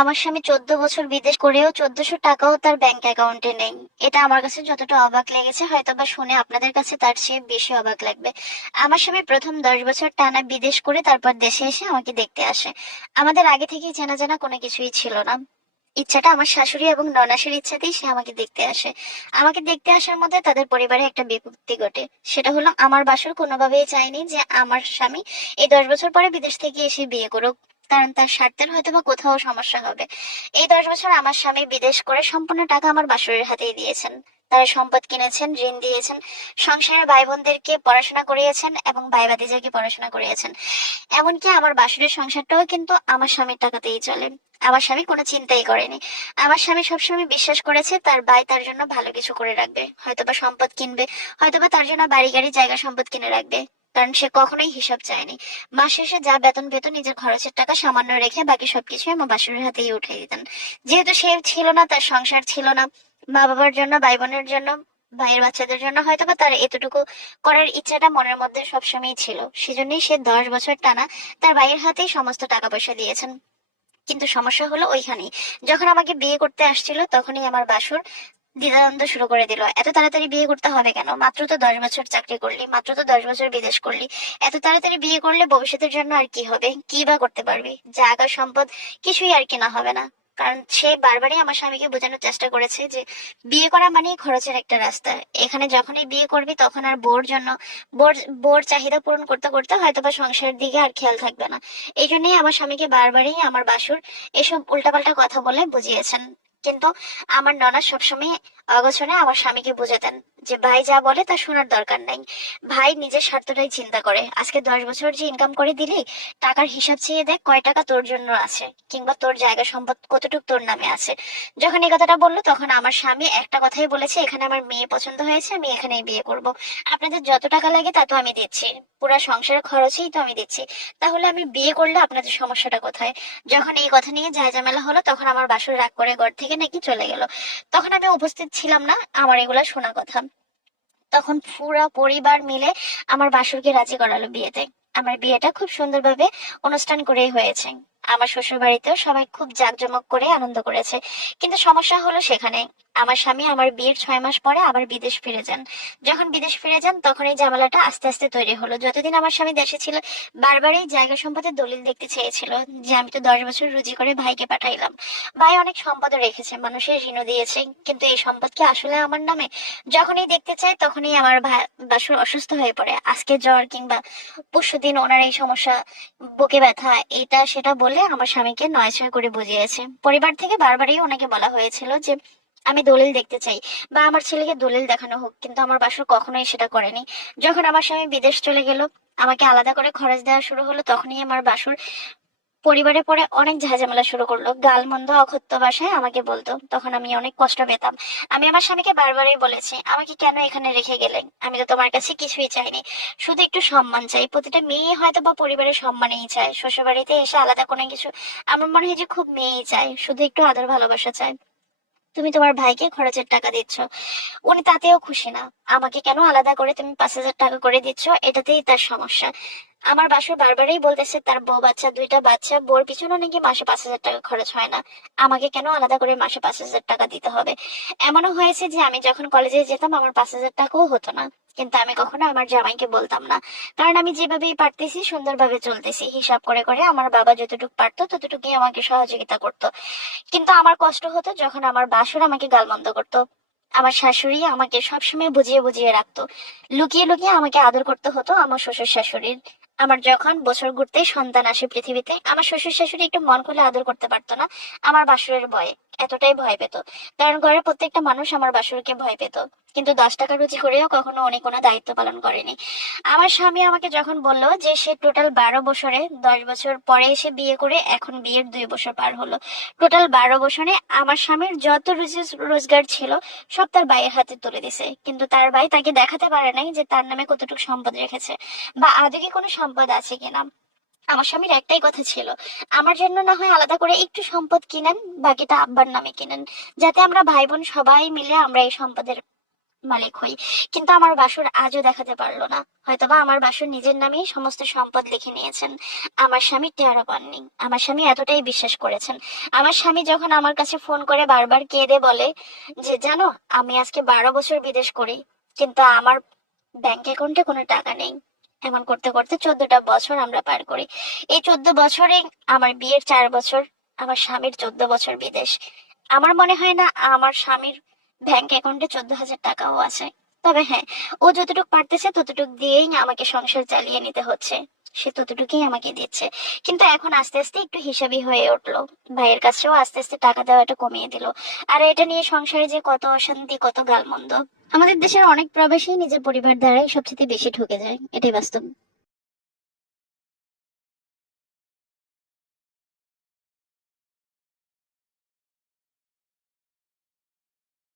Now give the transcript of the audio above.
আমার স্বামী 14 বছর বিদেশ করেও 1400 টাকাও তার ব্যাংক অ্যাকাউন্টে নেই। এটা আমার কাছে যতটা অবাক লেগেছে হয়তো বা শুনে আপনাদের কাছে তার চেয়ে বেশি অবাক লাগবে। আমার স্বামী প্রথম 10 বছর টানা বিদেশ করে তারপর দেশে এসে আমাকে দেখতে আসে। আমাদের আগে থেকেই চেনা জানা কোনো কিছুই ছিল না। ইচ্ছাটা আমার শাশুড়ি এবং ননাসের ইচ্ছাতেই সে আমাকে দেখতে আসে। আমাকে দেখতে আসার মধ্যে তাদের পরিবারে একটা বিপত্তি ঘটে। সেটা হলো আমার বাসর কোনোভাবেই চায়নি যে আমার স্বামী এই 10 বছর পরে বিদেশ থেকে এসে বিয়ে করুক, কারণ তার স্বার্থের হয়তো বা কোথাও সমস্যা হবে। এই 10 বছর আমার স্বামী বিদেশ করে সম্পূর্ণ টাকা আমার বাসুরের হাতেই দিয়েছেন। তারা সম্পদ কিনেছেন, ঋণ দিয়েছেন, সংসারের ভাই বোনদেরকে পড়াশোনা করিয়েছেন এবং ভাই ভাতিজাকে পড়াশোনা করিয়েছেন। এমনকি আমার বাসুরের সংসারটাও কিন্তু আমার স্বামীর টাকাতেই চলে। আমার স্বামী কোনো চিন্তাই করেনি। আমার স্বামী সবসময় বিশ্বাস করেছে তার ভাই তার জন্য ভালো কিছু করে রাখবে, হয়তোবা সম্পদ কিনবে, হয়তোবা তার জন্য বাড়ি গাড়ি জায়গা সম্পদ কিনে রাখবে। কারণ সে কখনোই হিসাব চায়নি। মাস শেষে যা বেতন পেত নিজের খরচের টাকা সামান্য রেখে বাকি সবকিছু আমার বাসুরের হাতেই উঠিয়ে দিতেন। যেহেতু সে ছিল না, তার সংসার ছিল না, মা বাবার জন্য, ভাই বোনের জন্য, ভাইয়ের বাচ্চাদের জন্য হয়তোবা তার এতটুকু করার ইচ্ছাটা মনের মধ্যে সবসময়ই ছিল, সেজন্যই সে 10 বছর টানা তার ভাইয়ের হাতেই সমস্ত টাকা পয়সা দিয়েছেন। কিন্তু সমস্যা হলো ওইখানেই। যখন আমাকে বিয়ে করতে আসছিল তখনই আমার বাসুর দ্বিধাদ্বন্দ্ব শুরু করে দিল, এত তাড়াতাড়ি বিয়ে করতে হবে কেন, মাত্র তো 10 বছর চাকরি করলি, মাত্র তো 10 বছর বিদেশ করলি, এত তাড়াতাড়ি বিয়ে করলে ভবিষ্যতের জন্য আর কি হবে, কি বা করতে পারবি, জায়গা সম্পদ কিছুই আর কেনা হবে না। কারণ সে বারবারই আমার স্বামীকে বোঝানোর চেষ্টা করেছে যে বিয়ে করা মানেই খরচের একটা রাস্তা। এখানে যখনই বিয়ে করবি তখন আর বোর জন্য বোর বোর চাহিদা পূরণ করতে করতে হয়তো বা সংসারের দিকে আর খেয়াল থাকবে না। এই জন্যই আমার স্বামীকে বারবারই আমার বাসুর এসব উল্টাপাল্টা কথা বলে বুঝিয়েছেন। কিন্তু আমার ননদ সবসময় অগোছনে আমার স্বামীকে বোঝাতেন যে ভাই যা বলে তা শোনার দরকার নাই। ভাই নিজের স্বার্থটাই চিন্তা করে। আজকে 10 বছর যে ইনকাম করে দিলি, টাকার হিসাব চেয়ে দেখ কয় টাকা তোর জন্য আছে, কিংবা তোর জায়গা সম্পদ কতটুকু তোর নামে আছে। যখন এই কথাটা বললো তখন আমার স্বামী একটা কথাই বলেছে, এখানে আমার মেয়ে পছন্দ হয়েছে, আমি এখানেই বিয়ে করব। আপনাদের যত টাকা লাগে তা তো আমি দিচ্ছি, পুরা সংসারের খরচই তো আমি দিচ্ছি, তাহলে আমি বিয়ে করলে আপনাদের সমস্যাটা কোথায়? যখন এই কথা নিয়ে ঝামেলা হলো তখন আমার বাসুর রাগ করে ঘর থেকে নাকি চলে গেল। তখন আমি উপস্থিত ছিলাম না, আমার এগুলা শোনা কথা। তখন পুরা পরিবার মিলে আমার বাসুরকে রাজি করালো বিয়েতে। আমার বিয়েটা খুব সুন্দরভাবে অনুষ্ঠান করেই হয়েছে। আমার শ্বশুর বাড়িতেও সবাই খুব জাঁকজমক করে আনন্দ করেছে। কিন্তু সমস্যা হলো সেখানে, আমার স্বামী আমার বিয়ের 6 মাস পরে আবার বিদেশ ফিরে যান। যখন বিদেশ ফিরে যান তখন এই ঝামেলাটা আস্তে আস্তে তৈরি হলো। যতদিন আমার স্বামী দেশে ছিল বারবারই জায়গা সম্পদের দলিল দেখতে চেয়েছিল, যে আমি তো 10 বছর রুজি করে ভাইকে পাঠাইলাম, ভাই অনেক সম্পদও রেখেছে, মানুষের ঋণও দিয়েছে, কিন্তু এই সম্পদ কি আসলে আমার নামে? যখনই দেখতে চাই তখনই আমার বাসুর অসুস্থ হয়ে পড়ে, আজকে জ্বর কিংবা পরশুদিন ওনার এই সমস্যা, বুকে ব্যথা, এটা সেটা বলে আমার স্বামীকে নয়ছয় করে বুঝিয়েছে। পরিবার থেকে বারবারই ওনাকে বলা হয়েছিল যে আমি দলিল দেখতে চাই বা আমার ছেলেকে দলিল দেখানো হোক, কিন্তু আমার বাসুর কখনোই সেটা করেনি। যখন আমার স্বামী বিদেশ চলে গেল, আমাকে আলাদা করে খরচ দেওয়া শুরু হলো, তখনই আমার বাসুর পরিবারে পরে অনেক ঝামেলা শুরু করলো, গালমন্দ অকথ্য ভাষায় আমাকে বলতো, তখন আমি অনেক কষ্ট পেতাম। আমি আমার স্বামীকে বারবারই বলেছি, আমাকে কেন এখানে রেখে গেলেন, আমি তো তোমার কাছে কিছুই চাইনি, শুধু একটু সম্মান চাই। প্রতিটা মেয়ে হয়তো বা পরিবারের সম্মানই চায়, শ্বশুরবাড়িতে এসে আলাদা কোনো কিছু আমার মনে হয় যে খুব মেয়েই চায়, শুধু একটু আদর ভালোবাসা চায়। তুমি তোমার ভাইকে খরচের টাকা দিচ্ছ, উনি তাতেও খুশি না। আমাকে কেন আলাদা করে তুমি 5,000 টাকা করে দিচ্ছ, এটাতেই তার সমস্যা। আমার বাসুর বারবারই বলতেছে তার বউ বাচ্চা, 2টা বাচ্চা, বোর পিছনে নাকি মাসে 5,000 টাকা খরচ হয় না, আমাকে কেন আলাদা করে মাসে 5,000 টাকা দিতে হবে। এমনও হয়েছে যে আমি যখন কলেজে যেতাম আমার 5,000 টাকাও হতো না, কিন্তু আমি কখনো আমার জামাইকে বলতাম না, কারণ আমি যেভাবেই পারতেছি সুন্দরভাবে চলতেছি, হিসাব করে করে আমার বাবা যতটুকু পারতো ততটুকুই আমাকে সহযোগিতা করতো। কিন্তু আমার কষ্ট হতো যখন আমার বাসুর আমাকে গালমন্দ করতো। আমার শাশুড়ি আমাকে সবসময় বুঝিয়ে বুঝিয়ে রাখতো, লুকিয়ে লুকিয়ে আমাকে আদর করতে হতো আমার শ্বশুর শাশুড়ির। আমার যখন বছর ঘুরতেই সন্তান আসে পৃথিবীতে, আমার শ্বশুর শাশুড়ি একটু মন খুলে আদর করতে পারতো না আমার বাসুরের ভয়ে, এতটাই ভয় পেত। কারণ ঘরের প্রত্যেকটা মানুষ আমার বাসুরকে ভয় পেত। কিন্তু 10 টাকা রুজি করেও কখনো উনি কোনো দায়িত্ব পালন করেনি। আমার স্বামী আমাকে যখন বললো যে সে টোটাল 12 বছরে, 10 বছর পরে এসে বিয়ে করে এখন বিয়ের 2 বছর পার হলো, টোটাল 12 বছরে আমার স্বামীর যত রুজি রোজগার ছিল সব তার ভাইয়ের হাতে তুলে দিছে, কিন্তু তার ভাই তাকে দেখাতে পারে নাই যে তার নামে কতটুকু সম্পদ রেখেছে বা আদৌ কি কোনো সম্পদ আছে কিনা। আমার স্বামীর একটাই কথা ছিল, আমার জন্য না হয় আলাদা করে একটু সম্পদ কিনেন, বাকিটা আব্বার নামে কিনেন, যাতে আমরা ভাই বোন সবাই মিলে আমরা এই সম্পদের মালিক হই, কিন্তু আমার বাসুর আজও দেখাতে পারলো না। হয়তোবা আমার বাসুর নিজের নামেই সমস্ত সম্পদ লিখে নিয়েছেন, আমার স্বামী টেরও পাননি। আমার স্বামী এতটাই বিশ্বাস করেছেন। আমার স্বামী যখন আমার কাছে ফোন করে বারবার কেঁদে বলে যে জানো, আমি আজকে 12 বছর বিদেশ করি, কিন্তু আমার ব্যাংক অ্যাকাউন্টে কোনো টাকা নেই। এমন করতে করতে 14টা বছর আমরা পার করি। এই 14 বছরে আমার বিয়ের 4 বছর, আমার স্বামীর 14 বছর বিদেশ। আমার মনে হয় না আমার স্বামীর ব্যাংক অ্যাকাউন্টে 14,000 টাকাও আছে। তবে হ্যাঁ, ও যতটুকু পারতেছে ততটুকু দিয়েই আমাকে সংসার চালিয়ে নিতে হচ্ছে। সে ততটুকুই আমাকে দিচ্ছে। কিন্তু এখন আস্তে আস্তে একটু হিসাবি হয়ে উঠলো। ভাইয়ের কাছেও আস্তে আস্তে টাকা দেওয়াটা কমিয়ে দিল। আর এটা নিয়ে সংসারে যে কত অশান্তি, কত গালমন্দ। আমাদের দেশের অনেক প্রবাসী নিজের পরিবার দ্বারাই সবচেয়ে বেশি ঠকে যায়, এটাই বাস্তব।